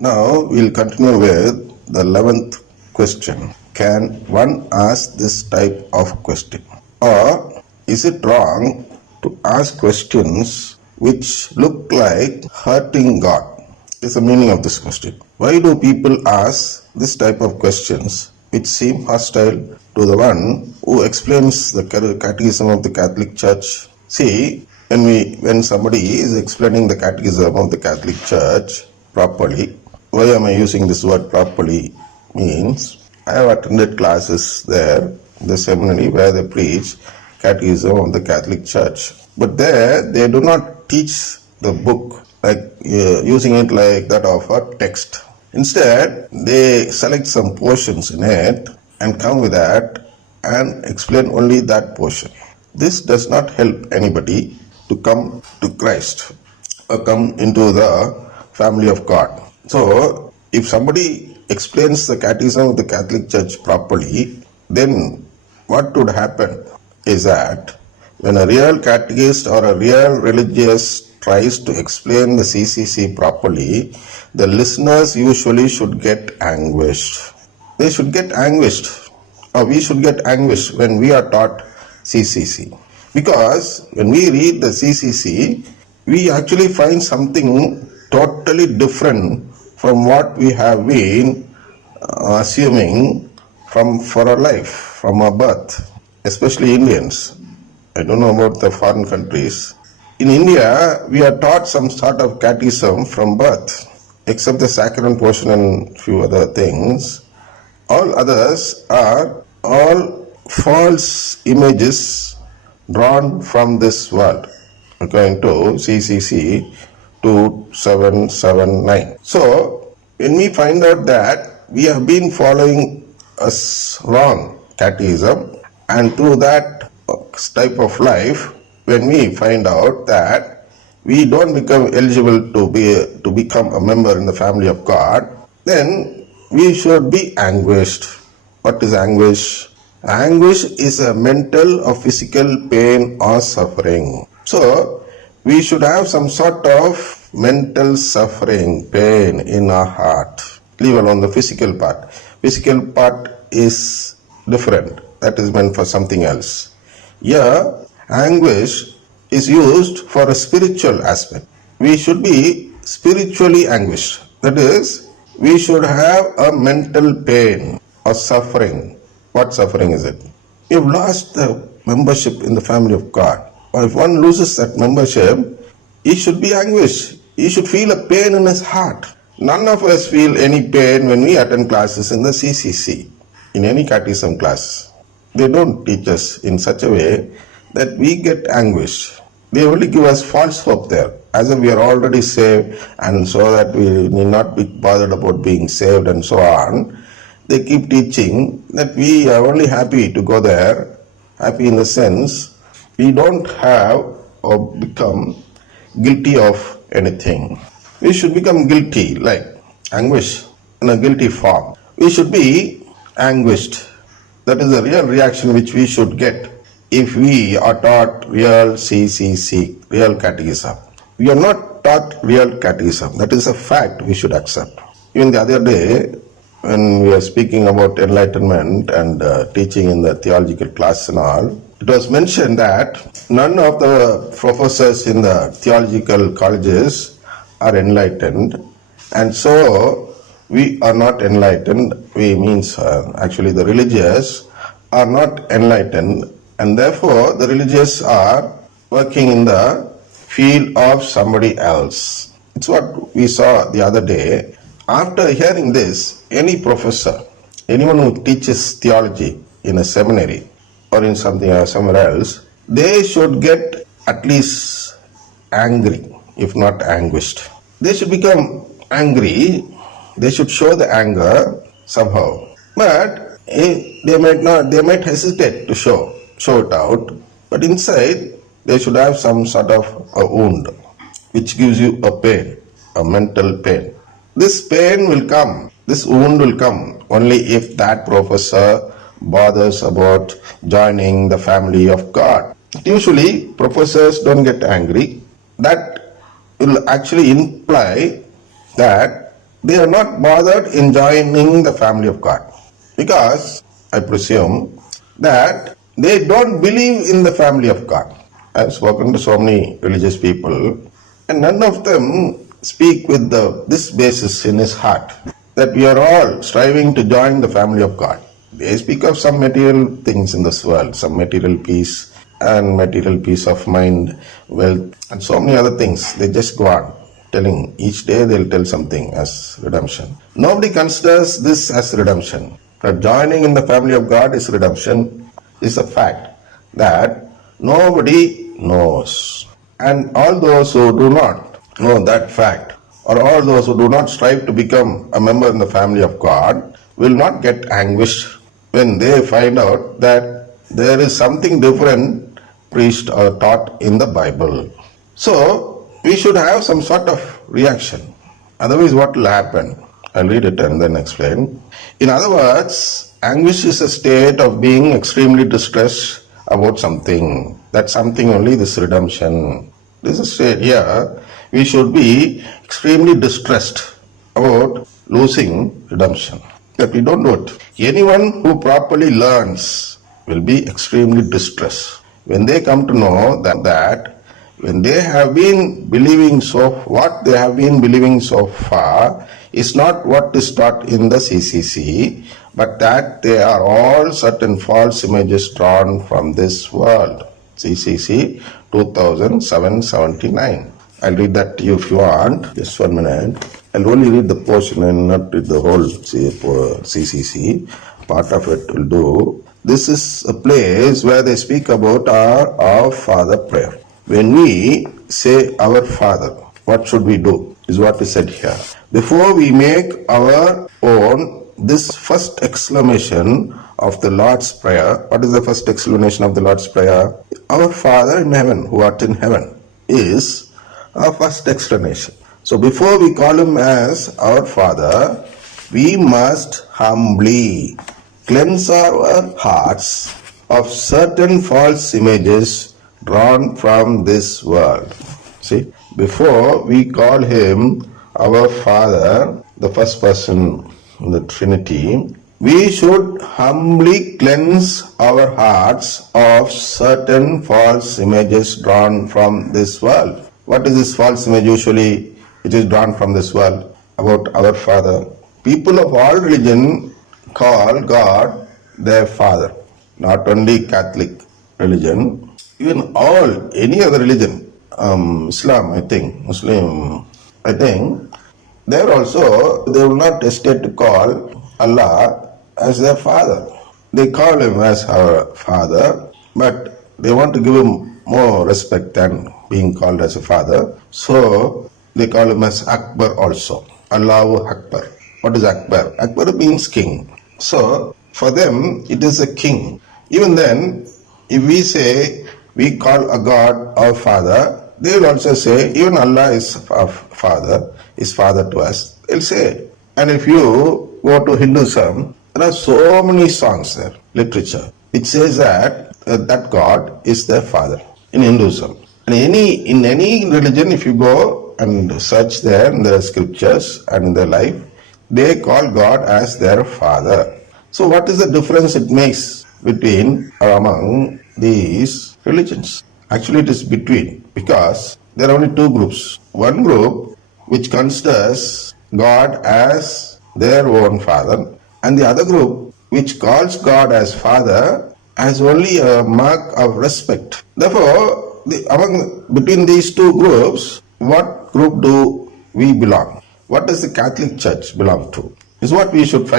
Now we'll continue with the 11th question. Can one ask this type of question? Or is it wrong to ask questions which look like hurting God? Is the meaning of this question. Why do people ask this type of questions which seem hostile to the one who explains the catechism of the Catholic Church? See, when somebody is explaining the catechism of the Catholic Church properly, why am I using this word properly? Means I have attended classes there in the seminary where they preach catechism of the Catholic Church. But there they do not teach the book like using it like that of a text. Instead, they select some portions in it and come with that and explain only that portion. This does not help anybody to come to Christ or come into the family of God. So, if somebody explains the catechism of the Catholic Church properly, then what would happen is that when a real catechist or a real religious tries to explain the CCC properly, the listeners usually should get anguished. They should get anguished, or we should get anguished when we are taught CCC. Because when we read the CCC, we actually find something totally different from what we have been assuming for our life, from our birth, especially Indians. I don't know about the foreign countries. In India, we are taught some sort of catechism from birth, except the sacrament portion and few other things. All others are all false images drawn from this world, according to CCC 2779. So, when we find out that we have been following a wrong catechism, and through that type of life, when we find out that we don't become eligible to become a member in the family of God, then we should be anguished. What is anguish? Anguish is a mental or physical pain or suffering. So, we should have some sort of mental suffering, pain in our heart. Leave alone the physical part. Physical part is different. That is meant for something else. Here, anguish is used for a spiritual aspect. We should be spiritually anguished. That is, we should have a mental pain or suffering. What suffering is it? You've lost the membership in the family of God. Or if one loses that membership, he should be anguished. He should feel a pain in his heart. None of us feel any pain when we attend classes in the CCC, in any catechism class. They don't teach us in such a way that we get anguished. They only give us false hope there, as if we are already saved, and so that we need not be bothered about being saved and so on. They keep teaching that we are only happy to go there, happy in the sense we don't have or become guilty of anything. We should become guilty, like anguish in a guilty form. We should be anguished. That is the real reaction which we should get if we are taught real CCC, real catechism. We are not taught real catechism. That is a fact we should accept. Even the other day, when we were speaking about enlightenment and teaching in the theological class and all, it was mentioned that none of the professors in the theological colleges are enlightened, and so we are not enlightened. We means actually the religious are not enlightened, and therefore the religious are working in the field of somebody else. It's what we saw the other day. After hearing this, any professor, anyone who teaches theology in a seminary or in something or somewhere else, they should get at least angry, if not anguished. They should become angry. They should show the anger somehow. But they might hesitate to show it out. But inside, they should have some sort of a wound, which gives you a pain, a mental pain. This pain will come, this wound will come only if that professor bothers about joining the family of God. Usually, professors don't get angry. That will actually imply that they are not bothered in joining the family of God because I presume that they don't believe in the family of God. I've spoken to so many religious people, and none of them speak with this basis in his heart that we are all striving to join the family of God. They speak of some material things in this world, some material peace and material peace of mind, wealth, and so many other things. They just go on telling. Each day they'll tell something as redemption. Nobody considers this as redemption. But joining in the family of God is redemption, is a fact that nobody knows. And all those who do not know that fact, or all those who do not strive to become a member in the family of God, will not get anguished when they find out that there is something different preached or taught in the Bible. So, we should have some sort of reaction. Otherwise, what will happen? I'll read it and then explain. In other words, anguish is a state of being extremely distressed about something. That something only this redemption. This is state here. We should be extremely distressed about losing redemption. That we don't do it. Anyone who properly learns will be extremely distressed when they come to know that when they have been believing what they have been believing so far is not what is taught in the CCC, but that they are all certain false images drawn from this world. CCC 2007-79. I'll read that to you if you want. Just 1 minute. I'll only read the portion and not read the whole CCC. Part of it will do. This is a place where they speak about our Father prayer. When we say our Father, what should we do? Is what is said here. Before we make our own this first exclamation of the Lord's Prayer, what is the first exclamation of the Lord's Prayer? Our Father in heaven, who art in heaven, is our first explanation. So before we call him as our Father, we must humbly cleanse our hearts of certain false images drawn from this world. See, before we call him our Father, the first person in the Trinity, we should humbly cleanse our hearts of certain false images drawn from this world. What is this false image usually which is drawn from this world about our Father? People of all religion call God their Father. Not only Catholic religion, even any other religion, Islam, I think, Muslim, I think, they will not hesitate to call Allah as their Father. They call him as our Father, but they want to give him more respect than being called as a Father. So they call him as Akbar also. Allahu Akbar. What is Akbar? Akbar means king. So for them, it is a king. Even then, if we say we call a God our Father, they will also say even Allah is our Father, is Father to us. They'll say. And if you go to Hinduism, there are so many songs there, literature. It says that that God is their Father in Hinduism. And in any religion, if you go and search there in the scriptures and in their life, they call God as their Father. So what is the difference it makes between or among these religions? Actually, it is between, because there are only two groups. One group which considers God as their own Father, and the other group which calls God as Father as only a mark of respect. Therefore, between these two groups, what group do we belong? What does the Catholic Church belong to? Is what we should find